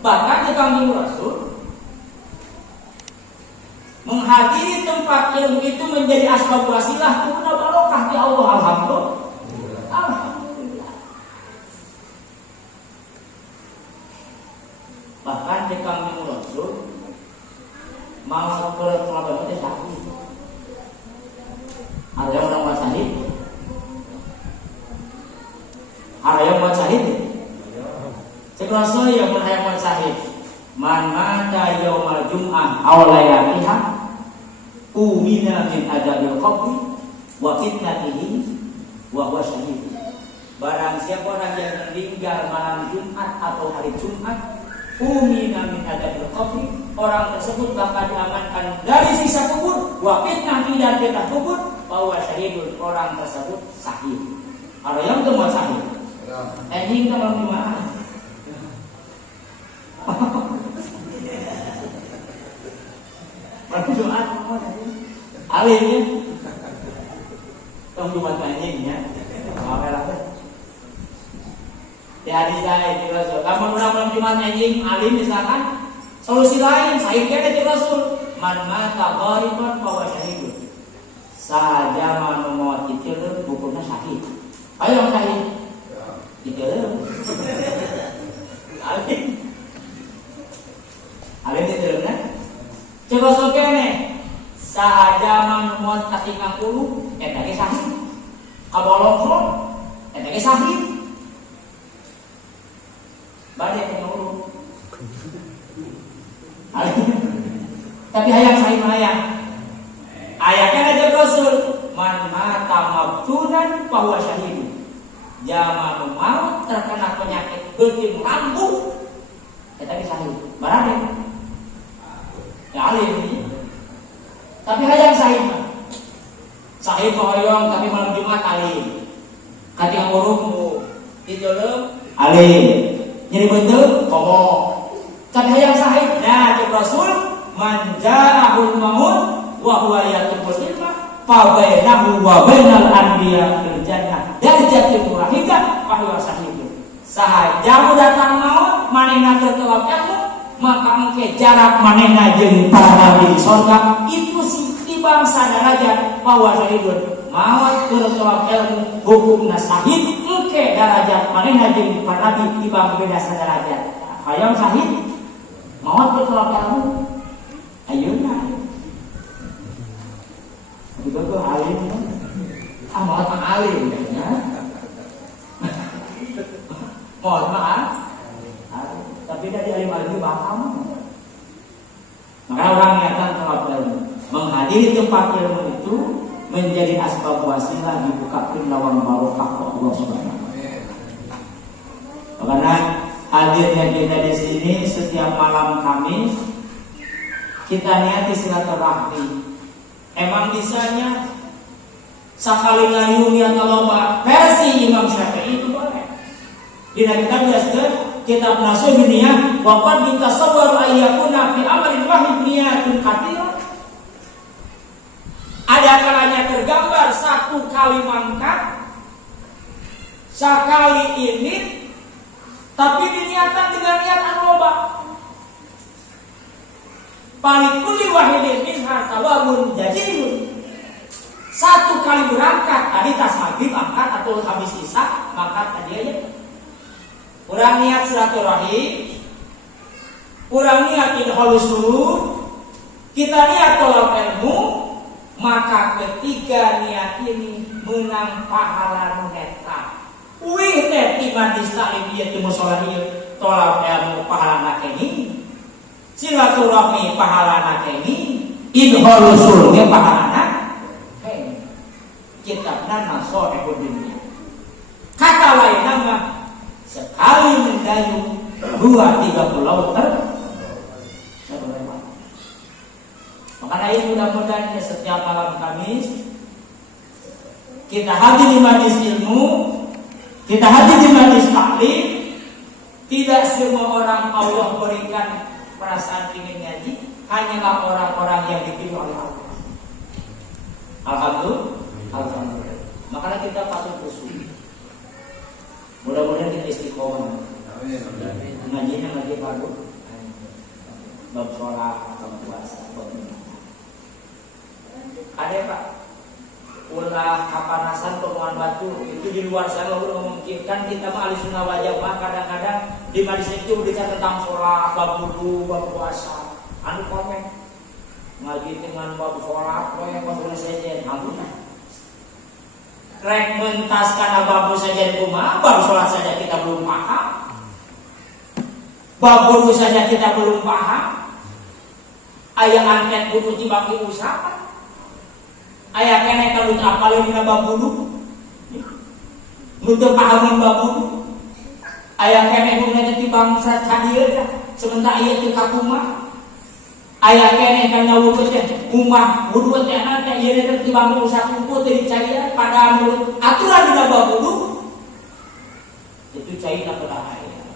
Bahkan di Kanjeng Rasul menghadiri tempat ilmu itu menjadi asbab wasilah tuna barokah di Allah. Alhamdulillah. Bahkan di Kanjeng Rasul mau ke pelabuhan itu sakit. Ada orang buat syahid? Ada yang buat syahid? Sekelas yang berhayat buat syahid. Man mata yaumal jum'ah aw lailatiha umina min adabil qabri wa fitnatihi wa huwa syahid. Barang siapa orang yang meninggal malam Jumat atau hari Jumat, umina min adabil qabri, orang tersebut bakal diamankan dari siksa kubur, wa fitnatihi dan fitnah kubur, bahwa syahidun, orang tersebut syahid. Ada yang itu mau syahid? Ini kalau gimana? Pada Jumat alimnya tong Jumat anjingnya awalnya di hadis saya di Rasul kamu malam Jumat anjing alim misalkan solusi lain saya kira di Rasul man mata ghariban fa syahidun saja mau itu hukumnya syahid. Ayo syahid itu alim itu kan coba sokene sahaja manmuat katingang ulu eta ge sahih kabolok eta ge sahih bade ke ulu tapi hayang sahih hayang ayatnya ada Rasul man mata mabtunan bahwa syahid jama maut terkena penyakit beuting lambung eta ge sahih barade ya alim ini. Tapi hayang sahih mah. Sahih hoyong tapi malam Jumat alim. Kating urung di dalam alim. Nyeri beunteung komo. Tapi hayang sahih. Nah, cek Rasul man ja'ahul maut wa huwa yatubul ilma fa bainahu wa bainal anbiya fil jannah darajatun wahidah fa huwa sahih. Sahaja datang maut manehna teu tewab ilmu maka engke jarak manehna jeung para nabi di surga itu si bangsa derajat bahwa syahidun maut keur ilmu hukumna syahid engke derajat manehna jeung para nabi tibang beda saderajat. Hayang syahid maut keur ilmu ayeuna juga ke alim maut mah alim ya maut mah tapi dari alim-alim bakal. Maka orang yang datang ke ilmu menghadiri tempat ilmu itu menjadi asbab wasilah dibukakan lawang barokah Allah Subhanahu. Karena hadirnya kita di sini setiap malam Kamis kita niati silaturahmi. Emang bisanya sakali ngayuni atau loba versi Imam Syafi'i itu boleh. Dina kita jelaskan kitab Nasuh Niyah waqad ditasawwar ayyakuna fi amalin wahid niyatun katsirah. Ada kalanya tergambar satu kali mangkat sekali ini tapi diniatkan dengan niat loba. Palikuli wahidin minha sawabun jazilun. Satu kali berangkat tadi tas maghrib angkat atau habis isya mangkat tadi aja. Kurang niat silaturahim, kurang niat inhalus nur, kita niat tolong ilmu, maka ketiga niat ini menang pahala neta. Wih teh majlis taklim ieu teu mushola ieu tolong ilmu pahala nakeni, silaturahmi pahala nakeni, inhalus nur ge pahala nakeni. Kitabna Nashihud Dunya. Kata lain nama sekali mendayung 2-3 pulau terlewat. Makanya ini mudah-mudahan setiap malam Kamis kita hadir di majelis ilmu, kita hadir di majelis taklim. Tidak semua orang Allah berikan perasaan ingin ngaji, hanyalah orang-orang yang dipilih oleh Allah. Alhamdulillah. Makanya kita patut bersyukur. Mudah-mudahan kita istiqomah. Ngajinya ngaji baru. Bab sholat, bab puasa, bab ada Pak. Ulah kapanasan permukaan batu itu di luar sana udah memungkinkan kita mah ahli sunnah wal jamaah kadang-kadang di majelis itu bicara tentang sholat, bab wudu, bab puasa. Anu komen ngaji dengan bab sholat, yang pas saja, alhamdulillah. Rek mentas karena bab saja di rumah, bab sholat saja kita belum paham, bab wudu saja kita belum paham. Ayah angket butuh dibagi usaha. Ayah kene kalau apalin dina bab wudu, nutup pahaman bab wudu. Ayah kene hubungan di bangsa hadir, sementara ayah di kakuma. Ayah kene kan nyawut teh, umah wudu teh nanti ayah nanti di bangsa usaha kumpul dari cairan pada mulut aturan dina bab wudu. Itu cairan pada ayah.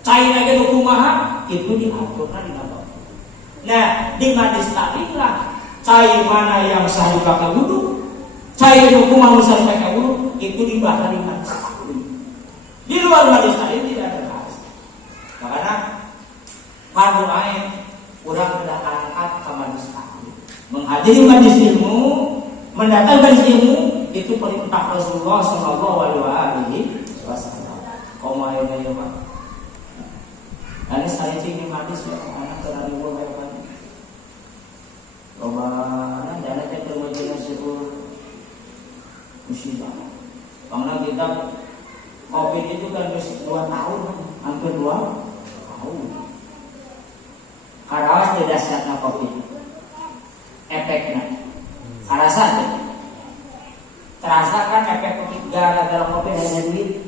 Cairan ke kumaha itu diaturkan dina bab wudu. Nah, di majlis taklim lah. Cai mana yang sah dipakai wudu, cai hukum sah dipakai wudu, itu dibahas di majlis taklim. Di luar majlis taklim tidak ada bahas. Karena fardu ain urang tidak angkat ke majlis taklim. Menghadiri majlis ilmu, mendatang majlis ilmu itu perintah Rasulullah Shallallahu Alaihi Wasallam. Komai ya Pak. Ini saya ingin majlis ya, anak terlalu banyak. Romana dana kita wajiban syukur musibah. Karena kita COVID itu kan 2 tahun, hampir 2 tahun. Karawas tidak dahsyatnya COVID, efeknya. Karasa terasa kan efek COVID gara-gara COVID hanya duit.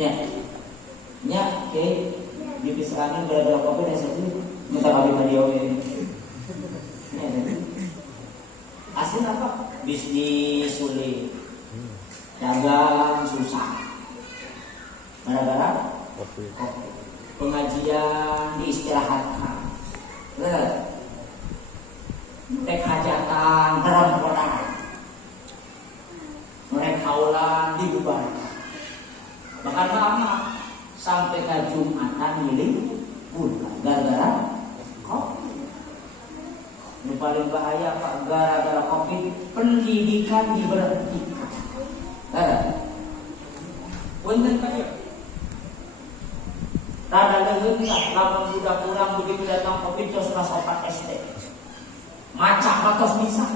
Ya, oke. Dipisahkan gara-gara COVID hanya duit. Minta kali video ini. Asli apa? Bisnis sulit, dagang susah, gara-gara pengajian diistirahatkan, tek hajatan terang-terang, mereka haulan dibubarkan, bahkan lama sampai ke Jumatan milik bulan, gara-gara COVID. Yang paling bahaya Pak, gara-gara COVID pendidikan diberhentikan. Punten Pak ya. Rada leheun lah, lamun budak kurang begitu datang COVID terus sopat SD. Macak patos bisa.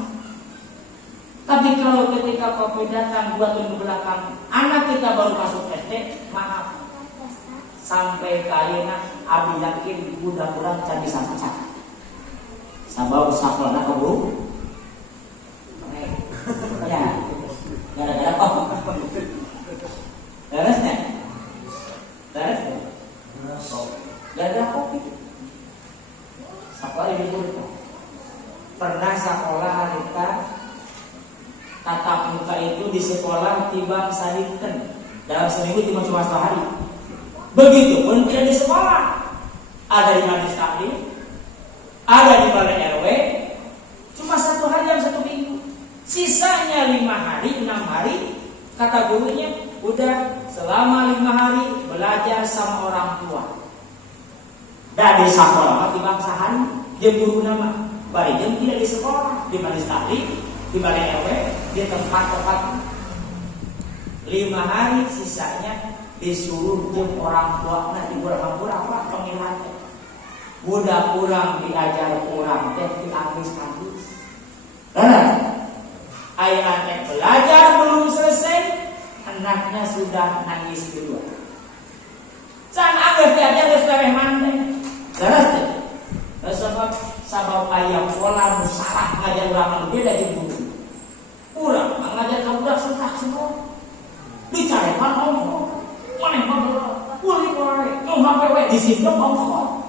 Tapi kalau ketika COVID datang 2 tahun ke belakang, anak kita baru masuk SD, maaf. Sampai kayaknya abi yakin budak kurang jadi sampai sabab saklana kabur. Ya. Gara-gara kok. Beresnya. Gara-gara kopi. Sekolah libur. Pernah sekolah kita tatap muka itu di sekolah tibang sadinten. Dalam seminggu cuma 1 hari. Begitupun tidak di sekolah. Ada di majlis taklim, ada di balai RW, cuma 1 hari yang 1 minggu. Sisanya 5 hari, 6 hari, kata gurunya, udah selama 5 hari belajar sama orang tua. Dari sekolah, di bangsa hari, dia guru nama. Bari jam tidak di sekolah, di majelis taklim, di balai RW, di tempat-tempat. 5 hari sisanya disuruh jam orang tua, nah di pura-pura apa pengirahannya. Budak kurang diajar kurang teh dihabis-habis. Ayah anak belajar belum selesai, anaknya sudah nangis duluan. Can anggap diajar terus leweh mandeng. Sebab ayah pola musalah ngajar ulama beda di guru. Kurang ngajar ke budak sentak-sentak. Bicara ngomong. Mana ngomong? Boleh nyong HP di sini ngomong.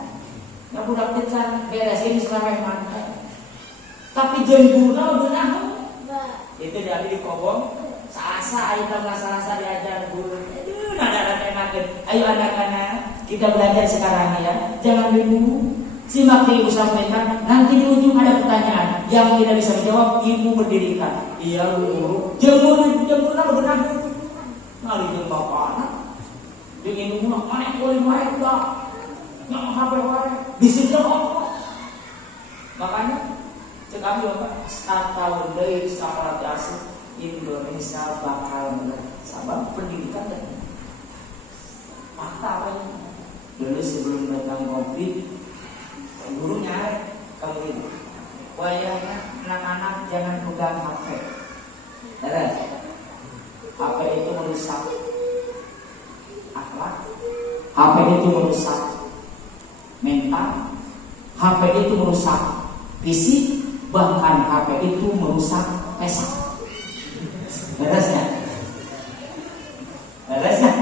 Nah budak kecan beres ini selama mantan. Tapi jengguna benar. Itu dari di kobong. Sasa ayo tambah sasa diajar guru. Nada enakan. Ayo anak-anak kita belajar sekarang ya. Jangan bingung. Simak ibu sampaikan. Nanti di ujung ada pertanyaan yang tidak bisa dijawab. Ibu berdirikan. Iya guru. Jengguna benar. Ngali jeng bapak anak. Ingin ngomong mana boleh wae dah. Yang HP wae bisa apa? Makanya cek kami Bapak, tahun deui saparatiasa Indonesia bakal sabab pendidikan dan fakta apa ini? Dulu sebelum datang COVID, guru nyari kamu itu, wayahnya anak-anak jangan pegang HP. Terus, HP itu merusak akhlak, HP itu merusak mental, HP itu merusak fisik, bahkan HP itu merusak pesan. Beresnya? Beresnya?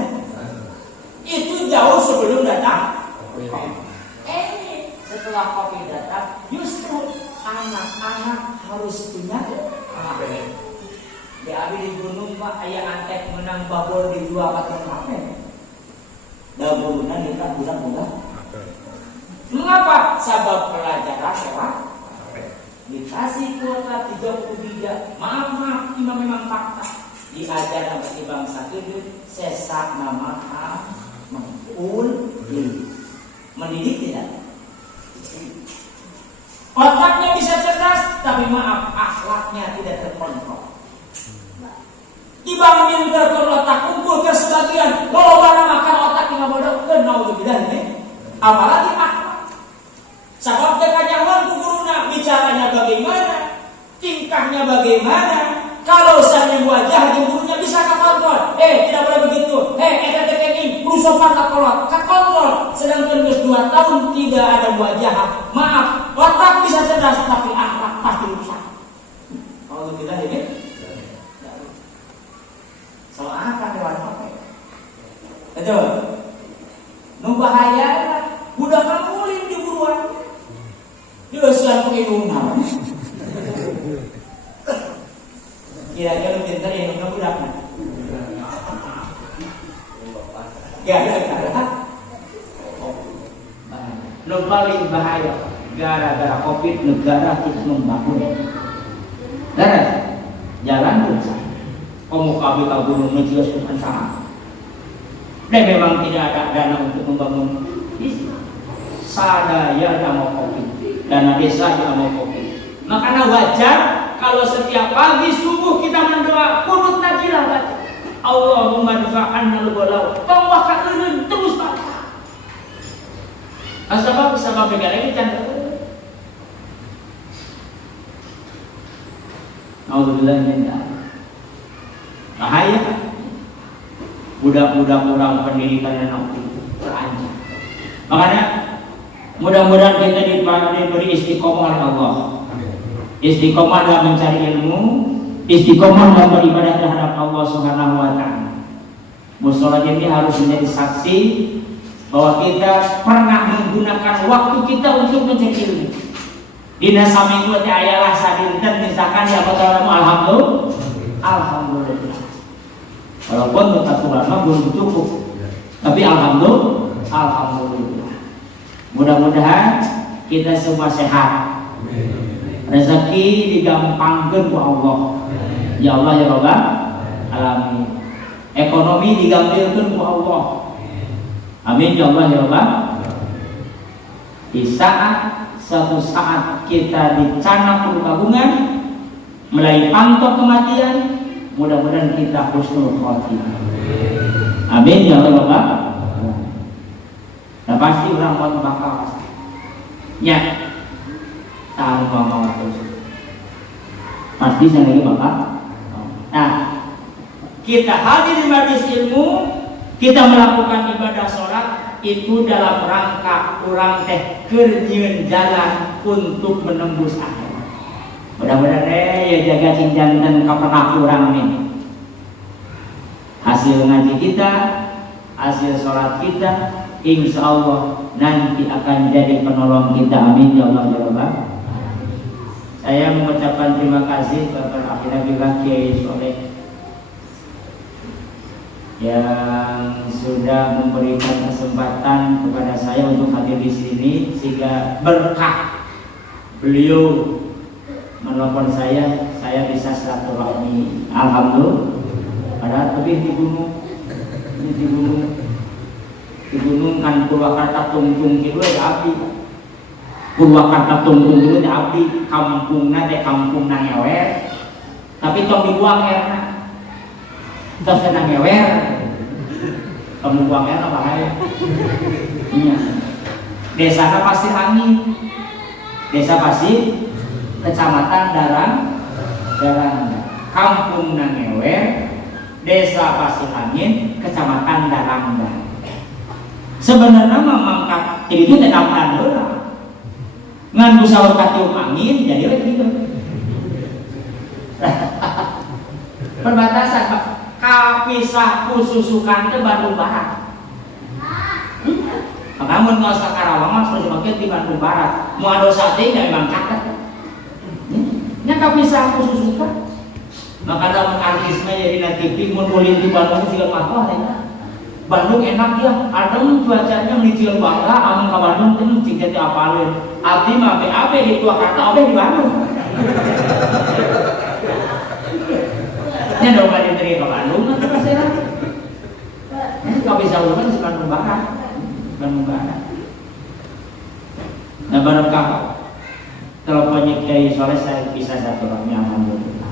Itu jauh sebelum datang. Setelah COVID datang, justru anak-anak harus punya HP. Di abi di gunung Pak, ayah antek menang babor di dua patung HP. Dabunan kita bulan-bulan. Mengapa? Sabab pelajaran lewat dikasih kuota 33. Maaf, ini memang fakta. Diajar sama bangsa itu sesak nama mendidik tidak. Otaknya bisa cerdas, tapi maaf, akhlaknya tidak terkontrol. Dibanding otak kumpul ke sebagian, kalau mana makan otak yang bodoh, kenal lebih dari apalagi akhlak. Sabab tekanyawan guruna bicaranya bagaimana, tingkahnya bagaimana. Kalau saya wajah gurunya bisa kekontrol. Tidak boleh begitu. Eta tekeni perlu sopan kekontrol. Sedangkan 2 tahun tidak ada wajah. Maaf, otak bisa cerdas tapi akhlak pasti rusak. Kalau kita ini soal akan lewat HP. Betul. Nu bahaya budak ngulin di buruan. Diusulan penginungan. Kira-kira lu pintar ya nunggu budaknya. Gara-gara nu paling bahaya gara-gara COVID negara kita membangun. Darat jalan rusak. Kamu kabel gunung menjelas bukan sama. Dan memang tidak ada dana untuk membangun sadaya mau COVID, dana desa yang mau COVID. Makanya wajar kalau setiap pagi subuh kita mendoa kunut najilah baca. Allahumma dfa'anna al-balaw. Tawah kaeun terus baca. Asbab negara ini can. Alhamdulillah minta. Bahaya. Budak-budak orang pendidikan dan nanti terancam. Makanya mudah-mudahan kita diberi istiqomah oleh Allah. Istiqomah dalam mencari ilmu, istiqomah dalam beribadah terhadap Allah Subhanahu wa taala. Mushola ini harus menjadi saksi bahwa kita pernah menggunakan waktu kita untuk mencari ilmu. Dina saminggu teh ayalah sadinten misalkan ya alhamdulillah. Walaupun tetap ulama belum cukup, tapi alhamdulillah. Mudah-mudahan kita semua sehat. Rezeki digampangkan ku Allah. Ya Allah ya Rabbal alamin. Ekonomi digampilkan ku Allah. Amin ya Allah ya Rabbal. Di suatu saat kita dicanak perkabungan mulai pantau kematian, mudah-mudahan kita husnul khotimah. Amin ya Allah Rabbal. Nah pasti orang bakal ya tanpa mau terus pasti saya lagi bakal. Nah kita hadir di majelis ilmu, kita melakukan ibadah sholat itu dalam rangka kurang kerjaan jalan untuk menembus akhirat. Mudah-mudahan ya jaga cinjantan kapan kurang ini. Hasil ngaji kita, hasil sholat kita, insya Allah nanti akan jadi penolong kita. Amin ya Allah ya Rabbal. Saya mengucapkan terima kasih kepada Akhirah Kiai Soleh yang sudah memberikan kesempatan kepada saya untuk hadir di sini, sehingga berkah beliau menelpon saya bisa silaturahmi. Alhamdulillah. Padahal lebih di gunung, di gunung kan Purwakarta tungtung kieu abdi. Purwakarta tungtung kieu abdi, kampungna teh kampung ngewer. Tapi tong dibuang erna. Tos senang ngewer. Kamu buang erna bahaya. Iya. Desa Pasir Angin. Desa Pasir, Kecamatan Darang, kampung Nangewer, Desa Pasir Angin, Kecamatan Darangda. Sebenarnya memangkat itu tidak benar. Ngan busawar katiup angin jadi lagi. Perbatasan kapisah kususukan ke Bandung Barat. Maka mun ngaos ka Karawang mah harus dipakai di Bandung Barat. Mau ado sate nya memang caket. Nya kapisah kususukan. Maka dalam artisme jadi na TV mun ulin di Bandung siga mahal ya. Bandung enak ya, adem cuacanya menicil bangga, amun ka Bandung teh mesti jadi apaleun. Abdi mah BAB di Purwakarta, obe di Bandung. Nya dong ka diteri ka Bandung teh pasera. Nya kapisah ulun di Bandung Barat. Bandung Barat. Nah barangkali teleponnya Kiai Soleh saya bisa satu rahmi alhamdulillah.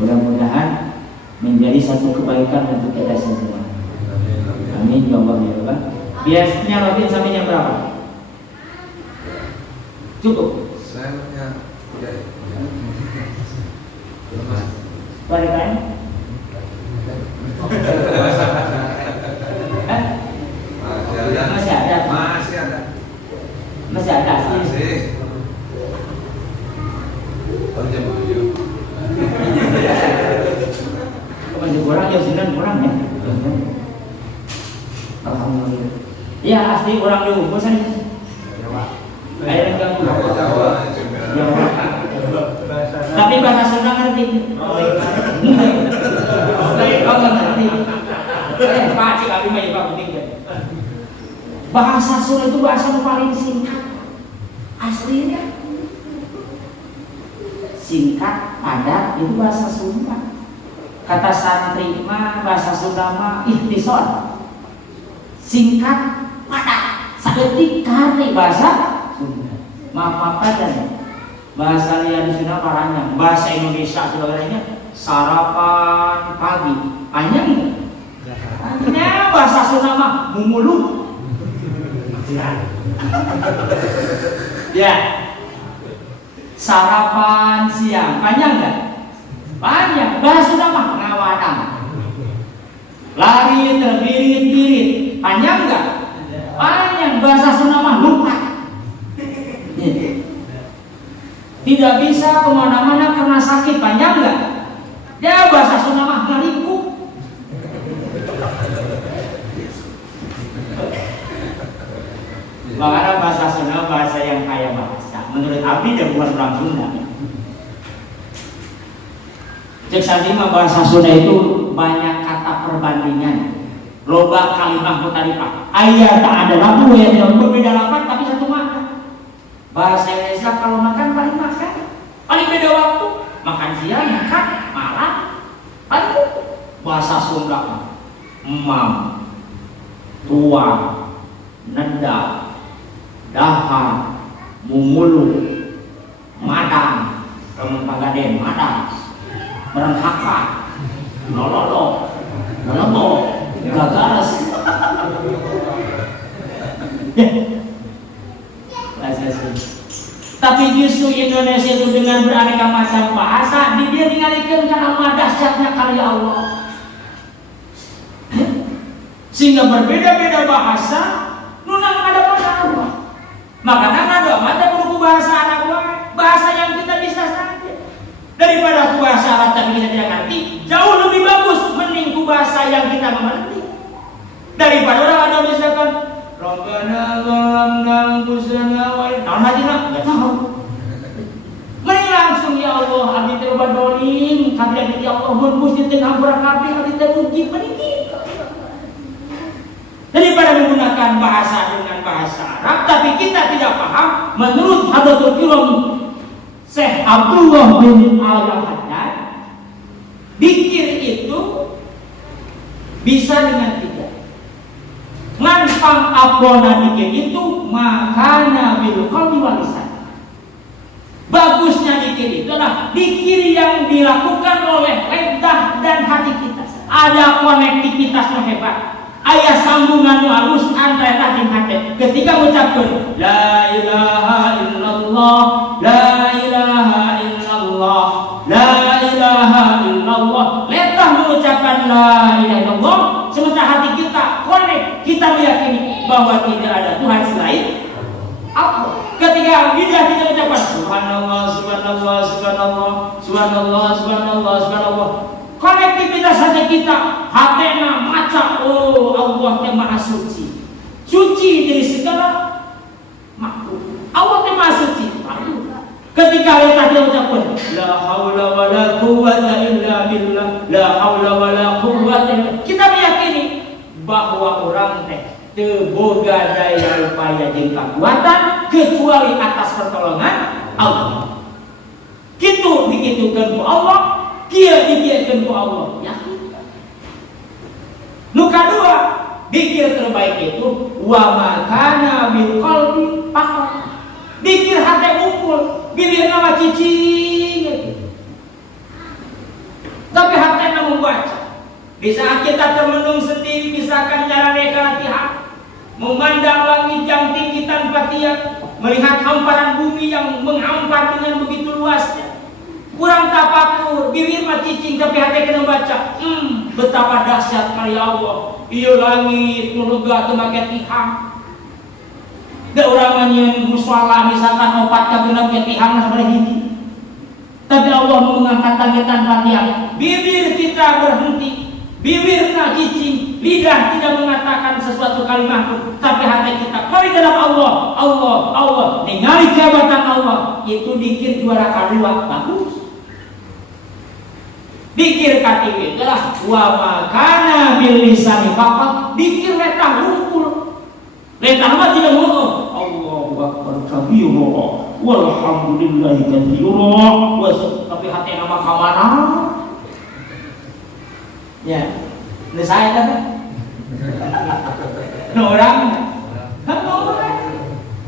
Mudah-mudahan menjadi satu kebaikan untuk kita semua. Amin ya Allah ya Rabbal. Biasanya rutin sampai jam berapa? Cukup? Saya punya Pada kan? Masih ada. Masih ada sih. Jam 7. Masih kurang ya, 9 kurang ya. Alhamdulillah. Ya asli orang di Ubud sana. Ada yang ganggu. Tapi bahasa Sunda ngerti. Kau ngerti. Pak cik abi mah Pak penting. Bahasa Sunda itu bahasa yang paling singkat. Aslinya singkat, padat itu bahasa Sunda. Kata santri mah bahasa Sunda mah ikhtisar. Singkat, padat, saeutik kari bahasa Sunda. Maaf padan. Bahasa lian Sunda parahnya. Bahasa Indonesia sebenarnya sarapan pagi. Panjang enggak? Hanya bahasa Sunda mah mumuluk. Ya. Sarapan siang panjang enggak? Panjang. Bahasa Sunda mah ngawadang. Lari terbirit-birit panjang enggak? Panjang. Bahasa Sunda mah lupa. Tidak bisa kemana-mana karena sakit panjang enggak? Ya bahasa Sunda mah ngarikuk. Makanya bahasa Sunda bahasa yang kaya bahasa. Menurut Abdi dan bukan orang Sunda. Cek sadima bahasa Sunda itu banyak kata perbandingan. Loba kalimah mutarifah. Ayat tak ada lagu yang berbeda lapan tapi satu makna. Bahasa Indonesia kalau makan paling makan, paling beda waktu. Makan siang, makan malam, paling bahasa Sunda. Emam, tua, nenda, dahar, mumulu, madang, teman pagaden, madang, merenghaka, nololo, nololo, gagaras. Tapi justru Indonesia itu dengan beraneka macam bahasa, dia mengalihkan karena dahsyatnya karya Allah. Sehingga berbeda-beda bahasa, nunang ada pada Allah. Makanya ada buku bahasa anak bahasa yang kita bisa saja. Daripada bahasa Arab tapi kita tidak ngerti, jauh lebih bagus mending bahasa yang kita mengerti. Daripada orang ada misalkan Rabbana zalamna anfusana wa in tahadina enggak tahu. Mending langsung ya Allah abdi teh loba dolim, kabeh ya Allah mun Gusti teh ngampura kabeh abdi teh muji mending kitu. Daripada menggunakan bahasa dengan bahasa Arab tapi kita tidak paham, menurut Hadratul Kiram Syekh Abdullah bin Al-Haddad, zikir itu bisa dengan tiga. pang abona dikir itu makana bil qalbi wal lisan. Bagusnya dikir itu adalah dikir yang dilakukan oleh lidah dan hati kita. Ada konektivitas yang hebat. Ayah sambungan halus antara lidah dan hati. Ketika mengucapkan la ilaha illallah, la ilaha illallah, la ilaha illallah, lidah mengucapkan la ilaha illallah, sementara hati kita konek, kita meyakini bahwa tidak ada Tuhan selain Allah. Ketika lidah kita mengucapkan subhanallah, subhanallah, subhanallah, subhanallah, subhanallah, subhanallah, konektivitas hati kita, hatena maca, oh Allah yang maha suci, suci dari segala makhluk. Allah yang maha suci. Ketika lidah kita mengucapkan la haula wala quwwata illa billah, la haula wala quwwata illa, kita meyakini bahwa orang teh teboga daya upaya jeung kekuatan kecuali atas pertolongan Allah. Kitu dikitukeun ku Allah, kieu dikieukeun ku Allah. Yakin. Nu kadua, dikir terbaik itu wa makana bil qalbi faqat. Dikir hate unggul, bilirna mah cicing. Tapi hatena membaca. Di saat kita termenung sendiri, misalkan nyarane Fatihah, memandang langit yang tinggi tanpa tiang, melihat hamparan bumi yang menghampar dengan begitu luasnya, kurang tafakur, bibir mah cicing tapi hati kena baca. Betapa dahsyat karya Allah. Ieu langit nu lega teu make tihang. Da urang nyeun musala misalkan 4 ka 6 ge tihang sabaraha hiji. Tapi Allah mengangkat langit tanpa tiang. Bibir kita berhenti. Bibirna cicing, lidah tidak mengatakan sesuatu kalimat pun, tapi hati kita kali dalam Allah, Allah, Allah, ningali jabatan Allah, itu dikir juara kedua, bagus. Dikir katiwi adalah wa makana bil lisani faqat, dikir letah lumpur. Letah mah tidak ngomong Allahu akbar kabira walhamdulillahi katsira, tapi hati nama kamana? Ya, ini saya kan? Orang, kan orang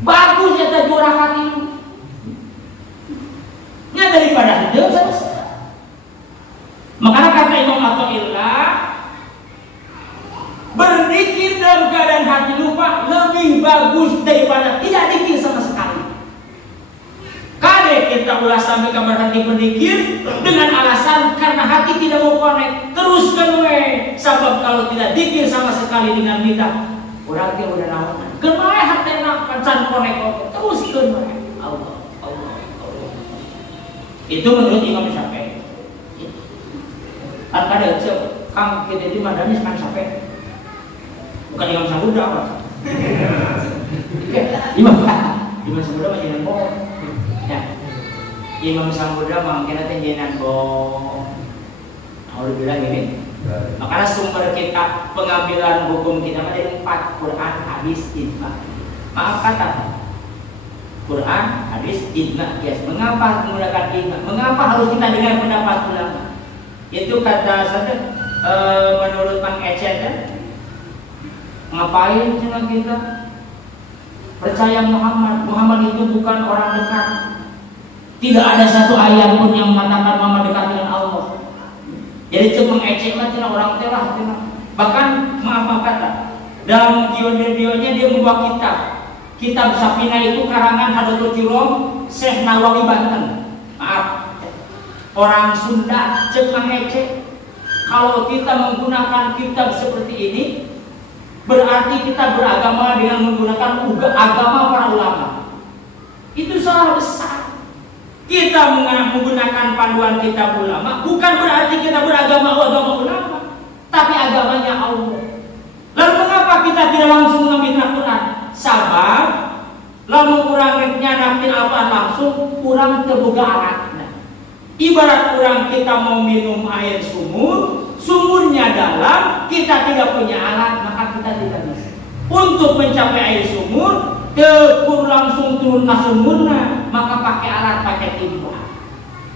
bagus ya juara hati. Ya daripada itu selesai. Makanya kata Imam Athaillah, berzikir dalam keadaan hati lupa lebih bagus daripada tidak zikir sama sekali. Kadek kita ulah sampai kamar hati berzikir dengan alasan karena hati tidak mau connect. Teruskan we, sebab kalau tidak zikir sama sekali dengan lidah, orang dia udah naon. Kenapa hati nak pancan connect teruskan we. Allah, Allah, Allah. Itu menurut Imam Syafi'i. Kan kada cek kang kita di madanis kan Syafi'i. Bukan Imam Samudra apa? Imam Samudra masih nembok. Ya, Imam Samudra mungkin nanti jenengan bohong. Kalau bilang ini, makanya sumber kita pengambilan hukum kita ada 4: Quran, hadis, ijma. Maaf kata Quran, hadis, ijma. Yes. Mengapa menggunakan ijma? Mengapa harus kita dengar pendapat ulama? Itu kata saya menurut Mang Ecet, ngapain cuma kita percaya Muhammad itu bukan orang dekat. Tidak ada satu ayat pun yang mengatakan Muhammad dekat dengan Allah. Jadi cuma ecek lah cina orang telah. Bahkan maaf kata dalam video-videonya dia membawa kitab Safina itu karangan Hadatul Qirom Syekh Nawawi Banten. Maaf, orang Sunda cuma ecek. Kalau kita menggunakan kitab seperti ini, berarti kita beragama dengan menggunakan agama para ulama. Itu salah besar. Kita menggunakan panduan kitab ulama bukan berarti kita beragama ulama, tapi agamanya Allah. Lalu mengapa kita tidak langsung mengambil Quran? Sabar, lalu kurang nyadapin apa langsung kurang terbuka alatnya. Ibarat kurang kita mau minum air sumur, sumurnya dalam, kita tidak punya alat, maka kita tidak bisa. Untuk mencapai air sumur, tekur langsung turun ke sumurnya, maka pakai alat, pakai timba.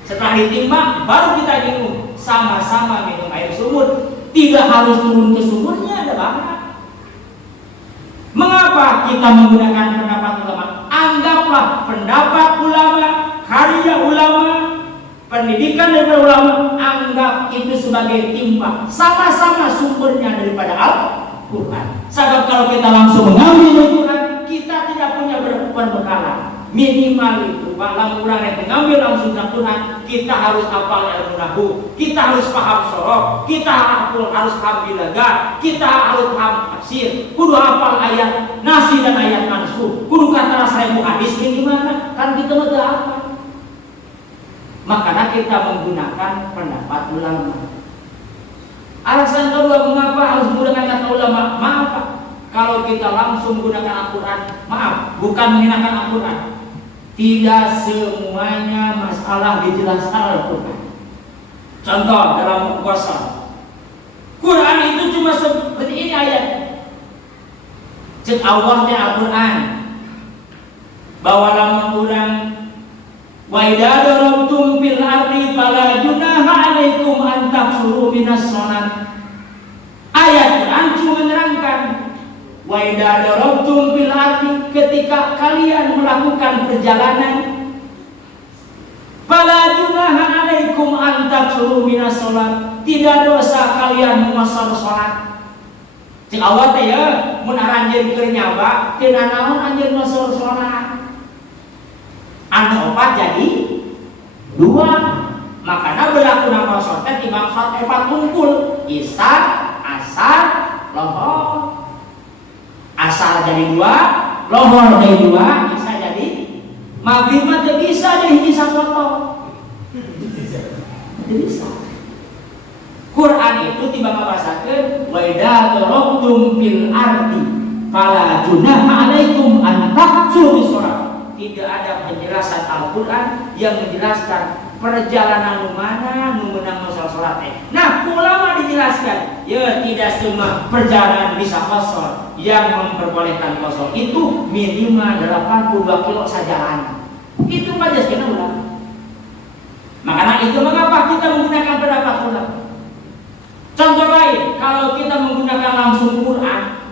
Setelah ditimbang, baru kita minum. Sama-sama minum air sumur, tidak harus turun ke sumurnya, ada banget. Mengapa kita menggunakan pendapat ulama? Anggaplah pendapat ulama, karya ulama, pendidikan dari ulama, anggap itu sebagai timbang. Sama-sama sumbernya daripada Al-Quran. Sebab kalau kita langsung mengambil Al-Quran, kita tidak punya perbekalan. Minimal itu, kalau orang yang mengambil langsung Al-Quran, kita harus hafal ilmu nahwu, kita harus paham sorok, kita harus paham bilaga, kita harus paham tafsir, kudu hafal ayat nasi dan ayat mansuh, kudu kata seribu hadis ini gimana? Kan kita mudah apa? Makanya kita menggunakan pendapat ulama. Alasan kedua mengapa harus menggunakan kata ulama? Maaf, kalau kita langsung menggunakan Al-Quran, maaf, bukan menghinakan Al-Quran. Tidak semuanya masalah dijelaskan Al-Quran. Contoh dalam puasa, Quran itu cuma seperti ini ayat. Cek Allahnya Al-Quran bahwa lama kurang wa idza darabtum fil ardi fala junaha alaikum an taqsuru minas shalah. Ayat Quran cuma menerangkan wa idza darabtum fil ardi, ketika kalian melakukan perjalanan, fala junaha alaikum an taqsuru minas shalah, tidak dosa kalian mengasar salat. Cik awat ya mun aranjeun keur nyaba teu naon anjeun ngasar salat. Anu opat jadi dua, makanya berlaku nama sholat imam sholat empat kumpul, isya, asar, lohor. Asar jadi dua, lohor jadi dua, isya jadi maghrib mah teu bisa jadi hiji foto. Teu bisa. Quran itu tiba ngabasakeun wa idza darabtum fil ardi fala junaha alaikum an taqsuru shalah. Tidak ada penjelasan Al-Quran yang menjelaskan perjalanan mana mengenang masalah sholat. Nah, ulama dijelaskan, ya tidak semua perjalanan bisa qasar. Yang memperbolehkan qasar itu minimal 82 kilo sajalan. Itu majelisnya ulama. Makanya itu mengapa kita menggunakan pendapat ulama. Contoh lain, kalau kita menggunakan langsung Quran,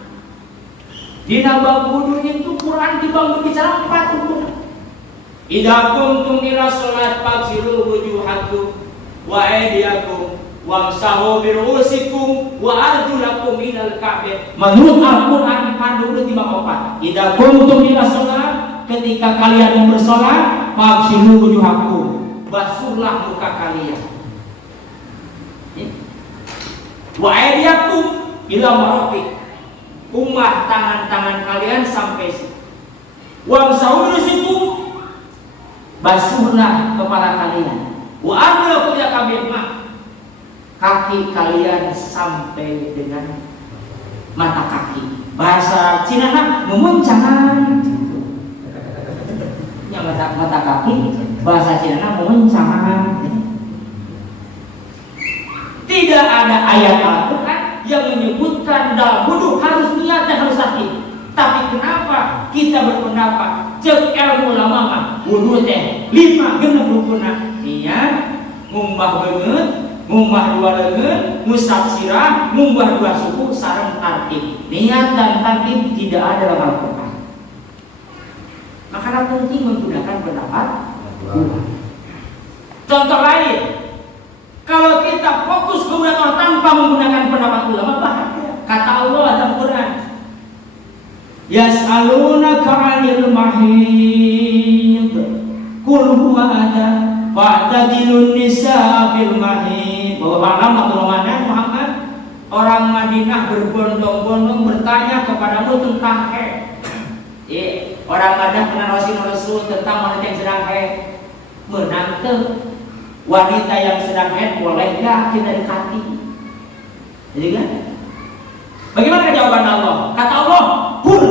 di nabab wudu itu Quran dibangun bicara 4 rukun. Idza kuntum ila sholat fagsilu wujuhakum wa aydiyakum wamsahu bi ru'usikum wa arjulakum ilal ka'bah. Menurut Al-Qur'an pandu timbang 4. Idza kuntum ila sholat, ketika kalian mau bersolat, fagsilu wujuhakum, basuhlah muka kalian. Wa aydiyakum ila marafiq, umah tangan-tangan kalian sampai situ. Wamsahu ru'usikum, basuhlah kepala kalian. Wa arjulakum ila ka'bah, kaki kalian sampai dengan mata kaki. Bahasa Cina kan memuncangan. Yang mata kaki bahasa Cina kan memuncangan. Tidak ada ayat Al-Quran yang menyebutkan dalam wudu harus niat dan harus sakit. Tapi kenapa kita berpendapat cek ilmu ulama mah wudu teh 5 genep rukunna, niat, ngumbah beungeut, ngumbah 2 leungeun, ngusap sirah, ngumbah 2 suku, sareng tartib. Niat dan tartib tidak ada dalam Al-Quran. Maka penting menggunakan pendapat ulama. Contoh lain, kalau kita fokus kemudian tanpa menggunakan pendapat ulama, bahaya. Kata Allah dalam Quran, yas'alunaka 'anil mahid qul huwa adha fa'tadilun nisaa bil mahid. Bahwa Muhammad, orang Madinah berbondong-bondong bertanya kepadamu tentang haid. Orang Madinah pernah Rasul tentang wanita yang sedang haid. Menang wanita yang sedang haid boleh nggak kita dekati? Jadi kan? Bagaimana jawaban Allah? Kata Allah, "Qul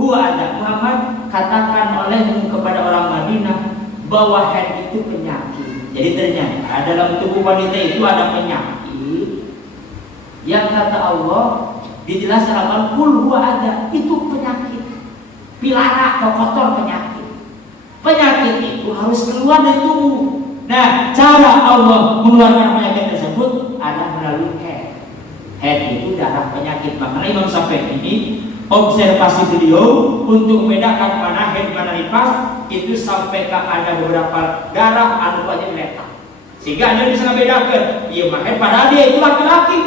huwa ada." Muhammad, katakan olehmu kepada orang Madinah bahwa haid itu penyakit. Jadi ternyata dalam tubuh wanita itu ada penyakit yang kata Allah dijelaskan dalam "Qul huwa ada." Itu penyakit. Pilara atau kotor penyakit. Penyakit itu harus keluar dari tubuh. Nah, cara Allah mengeluarkan penyakit tersebut adalah melalui haid. Haid itu darah penyakit. Makanya Imam Syafi'i ini observasi beliau untuk membedakan mana haid mana nifas itu sampai ke ada beberapa darah anu aja diletak, sehingga anda bisa membedakan iya mah haid padahal dia itu laki-laki,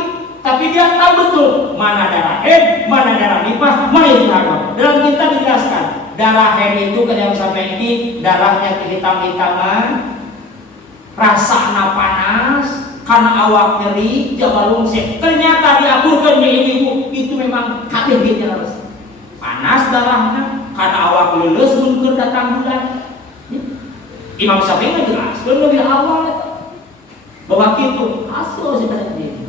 tapi dia tahu betul mana darah haid, mana darah nifas, mana istihaqah. Dalam kita dijelaskan darah haid itu ketika sampai ini darahnya hitam-hitaman, rasanya panas karena awak nyeri, jawa lungsek. Ternyata diakurkan ibu itu memang kabeh gitu harus panas darahnya karena awak lulus mungkin datang bulan. Imam Syafi'i menjelaskan lebih awal bahwa itu hasil sebenarnya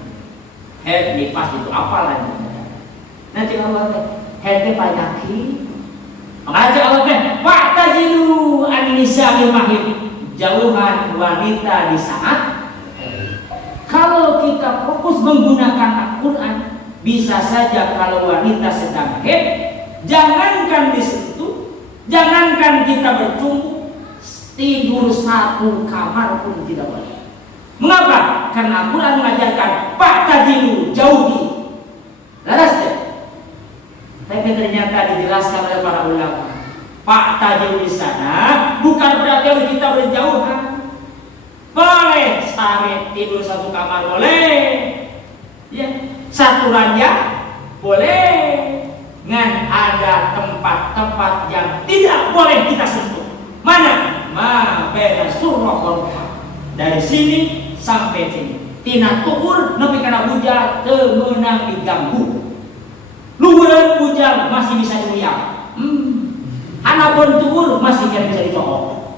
head nifas itu apa lagi nanti awal head penyakit makanya awal pak tajidu an-nisa bil mahid, jauhan wanita di saat. Kalau kita fokus menggunakan Al-Quran, bisa saja kalau wanita sedang haid, jangankan disentuh, jangankan kita bercumbu, tidur satu kamar pun tidak boleh. Mengapa? Karena Al-Quran mengajarkan pak tajidu, jauhi. Laras deh. Tapi ternyata dijelaskan oleh para ulama, pak tajidu di sana bukan berarti kita berjauhan. Boleh sare tidur satu kamar boleh, ya satu ranjang boleh, ngan ada tempat-tempat yang tidak boleh kita sentuh. Mana? Beda surah dari sini sampai sini. Tina tukur nepi kana bujal teu meunang diganggu. Luhureun bujal masih bisa dilihat. Anapun tukur masih bisa dicokok.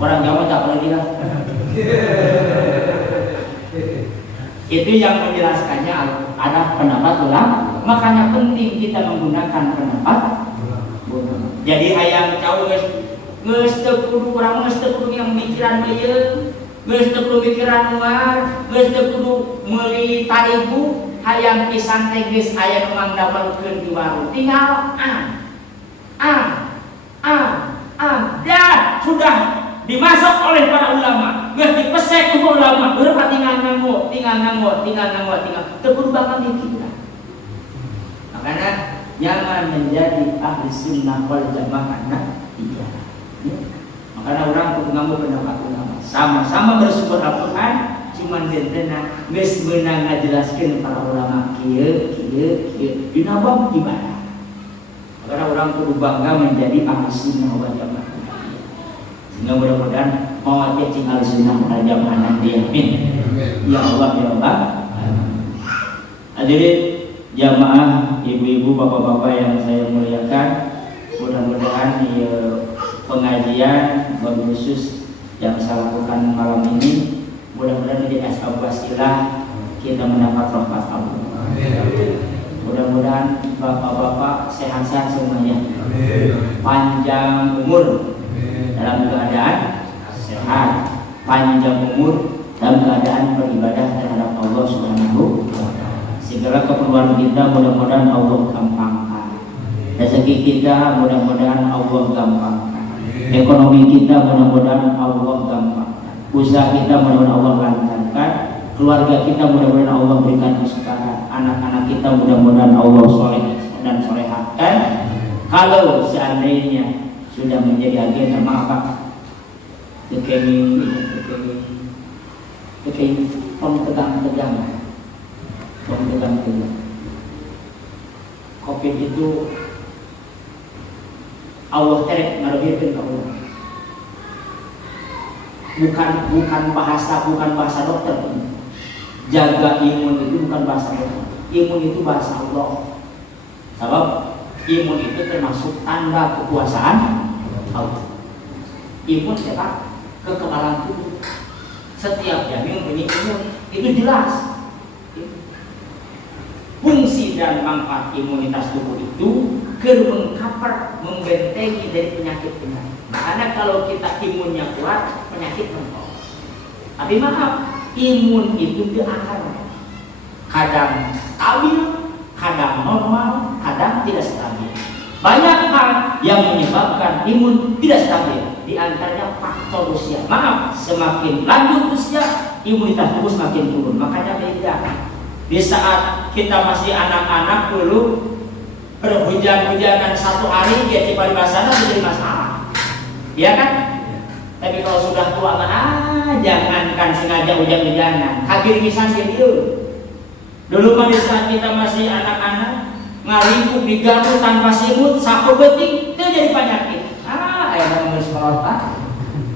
Orang Jawa tak boleh bilang. Itu yang menjelaskannya ada pendapat ulama. Makanya penting kita menggunakan pendapat. Jadi hayang cau geus teu kudu urang geus teu kudu yang mikiran beuyeung, geus teu kudu mikiran luar, geus teu kudu meuli tarigu, hayang pisan teh geus aya nu mangdamelkeun di warung. Tinggal dah sudah dimasuk oleh para ulama, geus dipesek ku ulama, beureuh tinggal nganggo, teu kudu bakal dikira. Makanya jangan menjadi ahli sunnah wal jamaah iya. Makanya orang kudu ngambil pendapat ulama, sama-sama bersyukur Al-Quran, cuman dentena geus meunang ngajelaskeun para ulama kieu dina bab ibadah. Makanya orang kudu bangga menjadi ahli sunnah wal jamaah. Sehingga mudah-mudahan mau cing ahli sunnah wal jamaah nanti, amin. Ya Allah ya Allah. Hadirin jamaah, ibu-ibu, bapak-bapak yang saya muliakan, mudah-mudahan pengajian khusus yang saya lakukan malam ini mudah-mudahan menjadi asbab wasilah kita mendapat rahmat Allah. Mudah-mudahan bapak-bapak sehat-sehat semuanya, panjang umur dalam keadaan sehat, panjang umur dalam keadaan beribadah terhadap Allah Subhanahu wa Ta'ala. Segala keperluan kita mudah-mudahan Allah gampangkan, rezeki kita mudah-mudahan Allah gampangkan, ekonomi kita mudah-mudahan Allah gampangkan, usaha kita mudah-mudahan Allah lancarkan, keluarga kita mudah-mudahan Allah berikan kesukaran, anak-anak kita mudah-mudahan Allah soleh dan solehakan. Kalau seandainya sudah menjadi agenda apa? Tekeni tegang. Covid itu Allah terek ngaruhkeun ka urang. Bukan bahasa dokter. Jaga imun itu bukan bahasa dokter. Imun itu bahasa Allah. Sebab imun itu termasuk tanda kekuasaan Allah. Imun adalah kekebalan tubuh. Setiap janin punya imun, itu jelas. Fungsi dan manfaat imunitas tubuh itu mengcover, membentengi dari penyakit-penyakit. Makanya kalau kita imunnya kuat, penyakit mentok. Tapi maaf, imun itu diakar. Kadang stabil, kadang normal, kadang tidak stabil. Banyak hal yang menyebabkan imun tidak stabil. Di antaranya faktor usia. Maaf, semakin lanjut usia, imunitas tubuh semakin turun. Makanya beda. Di saat kita masih anak-anak dulu, Berhujan-hujanan satu hari dia tiba di sana menjadi masalah, ya kan? Tapi kalau sudah tua kan, jangankan sengaja hujan-hujanan, kaki misan dia. Dulu mah saat kita masih anak-anak, ngalingkup digaruk tanpa simut, sapu beting, itu jadi penyakit. Ayah ngomong sekolah,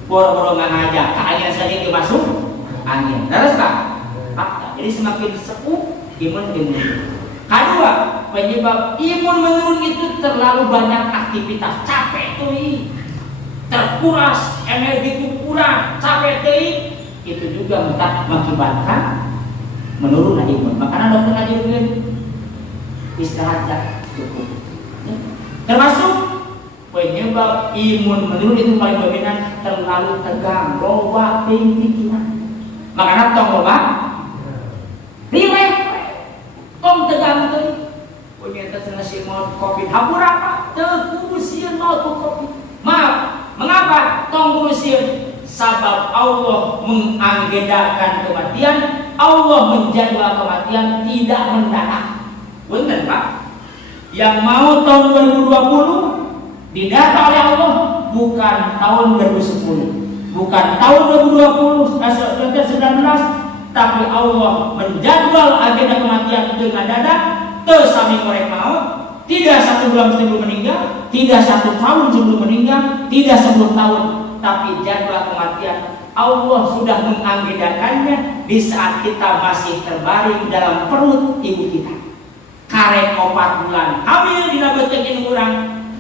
boro-boro nggak ngajak, angin saja dimasuk angin, terus pak. Jadi semakin sepuh imun. Kedua, penyebab imun menurun itu terlalu banyak aktivitas, capek tuh, terkuras, energi itu kurang, capek tuh, itu juga mengakibatkan menurun imun. Makanya dokter ngajarin istirahat cukup. Termasuk penyebab imun menurun itu paling dominan terlalu tegang, loba pikiran. Makanya tong loba, relax. Om tegang tuh, punya tersenasi mau kopi hapur apa? Terkurusin mau tuh kopi. Maaf, mengapa? Tong kurusin. Sabab Allah mengagendakan kematian, Allah menjadwal kematian tidak mendadak. Benar Pak? Yang mau tahun 2020 didata oleh Allah bukan tahun 2010, bukan tahun 2019, tapi Allah menjadwal agenda kematian dengan dadak, tersami korek maut, tidak 1 bulan sebelum meninggal, tidak 1 tahun sebelum meninggal, tidak 10 tahun, tapi jadwal kematian Allah sudah mengagendakannya di saat kita masih terbaring dalam perut ibu kita. Karek 4 bulan, hamil dina beuteung urang,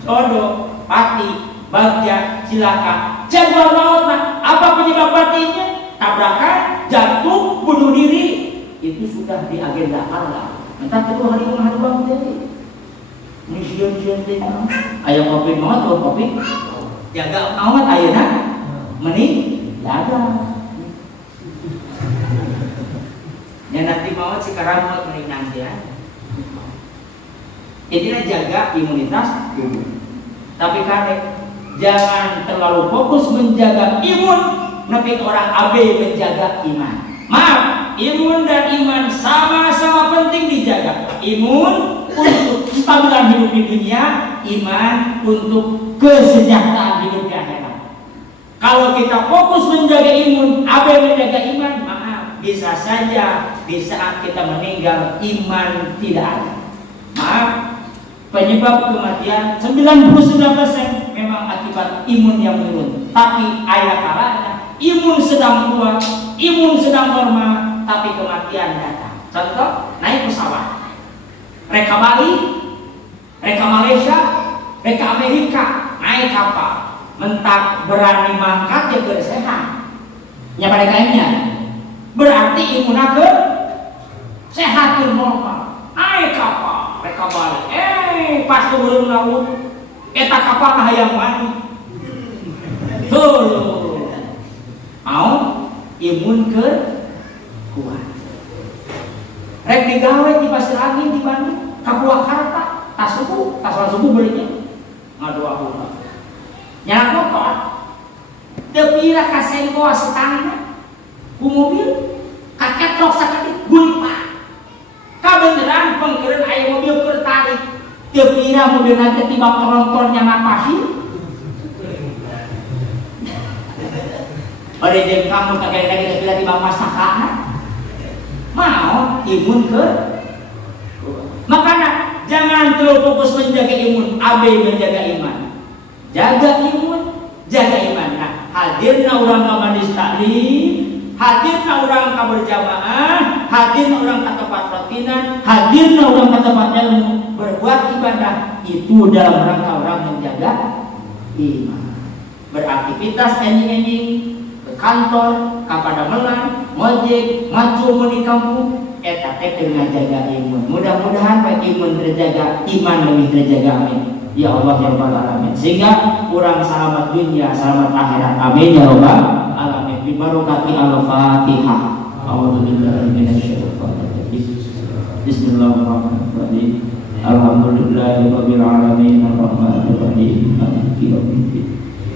jodoh, pati, bagja, cilaka, jadwal mautna, apa penyebab matinya? Tabrakan, jantung, bunuh diri, itu sudah diagendakan lah. Entah itu hari bang jadi. Misian ayam kopi maut, kopi, jaga awat ayeuna, meni, jaga. Ya nanti maut sekarang maut meni nanti ya. Intinya jaga imunitas tubuh. Tapi kadang jangan terlalu fokus menjaga imun. Tapi orang abai menjaga iman. Maaf, imun dan iman sama-sama penting dijaga. Imun untuk kestabilan hidup di dunia, iman untuk kesejahteraan hidup di akhirat. Kalau kita fokus menjaga imun, abai menjaga iman, maaf, bisa saja di saat kita meninggal iman tidak ada. Maaf, penyebab kematian 99% memang akibat imun yang menurun. Tapi ayat kalanya imun sedang kuat, imun sedang normal, tapi kematian datang. Contoh, naik pesawat, reka Bali, reka Malaysia, reka Amerika, naik kapal, mentak berani mangkat ya bersehat. Nyapa DKM-nya, berarti imunnya ke sehat ke normal. Naik kapal, reka Bali, pas turun laut, eta kapal hayang mandi. Tuh. Mau imun ke kuat. Rek digawe di pasir angin di Bandung, ka Purwakarta, tas subuh belinya ngadua pula. Nyanak motor, teu pira ka sengko setangna ku mobil, kakek trok sakit gulpa. Kabeneran pengkeureun aya mobil keur tarik, teu pira mobil nanti tiba penontonnya napasih. Pada jam kamu kagak tiba masakana mau imun ke. Makanya jangan terlalu fokus menjaga imun, abai menjaga iman. Jaga imun, jaga iman. Nah, hadirna orang ka majlis taklim, hadirna orang ka berjamaah, hadirna orang ka tempat rutinan, hadirna orang ka tempat ilmu, berbuat ibadah itu dalam rangka orang menjaga iman. Beraktivitas enjing-enjing kantor, kepada melan, ngojek, maju di kampung, eta teh keur ngajaga imun. Mudah-mudahan baik imun terjaga, iman lebih terjaga, amin. Ya Allah ya Rabbal alamin. Sehingga kurang selamat dunia, selamat akhirat. Amin ya Rabbal alamin. Bi barokati al-Fatihah. A'udzubillahi minasyaitonir rajim. Bismillahirrahmanirrahim. Alhamdulillahirabbil alamin arrahmanir rahim maliki yaumiddin.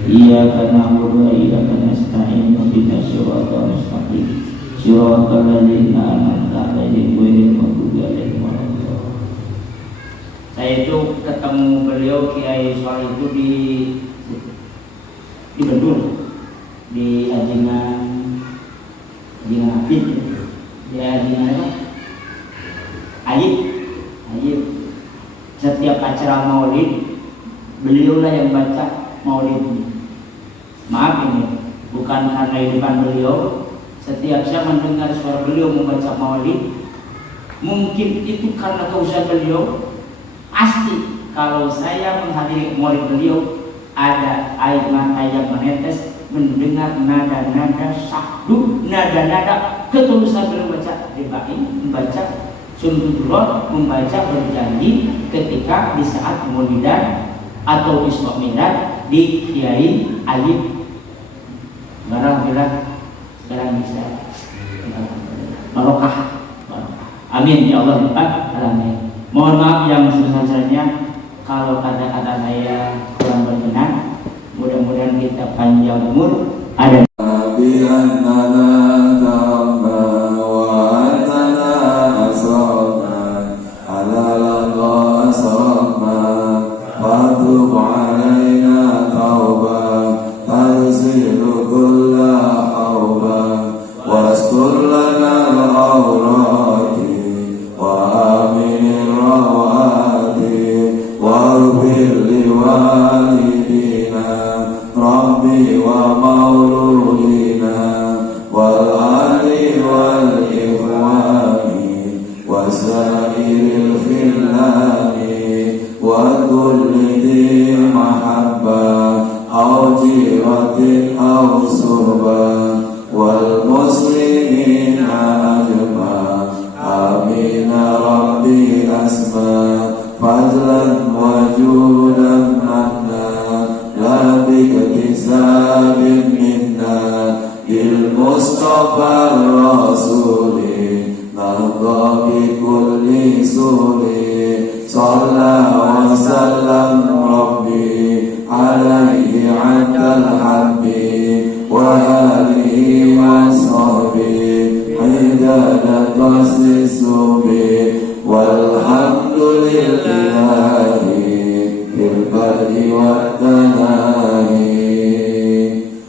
Iyyaka na'budu wa iyyaka nasta'in ihdinas siratal mustaqim siratal ladzina an'amta 'alaihim ghairil maghdubi 'alaihim waladdallin. Saya itu beliau Kiai Soleh itu di Bandung, di Ajingan Apit, di Ajingan apa? Ayib. Setiap acara maulid beliaulah yang baca maulid. Maaf ini bukan karena di depan beliau. Setiap saya mendengar suara beliau membaca maulid, mungkin itu karena keusahaan beliau. Pasti kalau saya menghadiri maulid beliau ada air mata yang menetes mendengar nada-nada syahdu, nada-nada ketulusan beliau membaca Sunnatullah, membaca berjanji ketika di saat maulidan atau Isra Mi'raj di Kiai Ayib. Alhamdulillah sekarang bisa barokah. Amin ya Allah Rabbal alamin. Mohon maaf yang sebesar-besarnya kalau kata-kata saya kurang berkenan. Mudah-mudahan kita panjang umur. Ada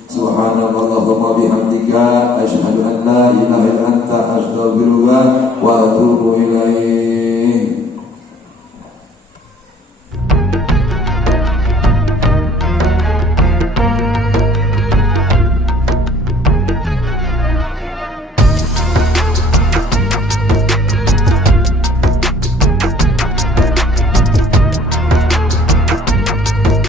Subhanallahumma bihamdika asyhadu an la ilaha illa anta astaghfiruka wa atubu ilaik.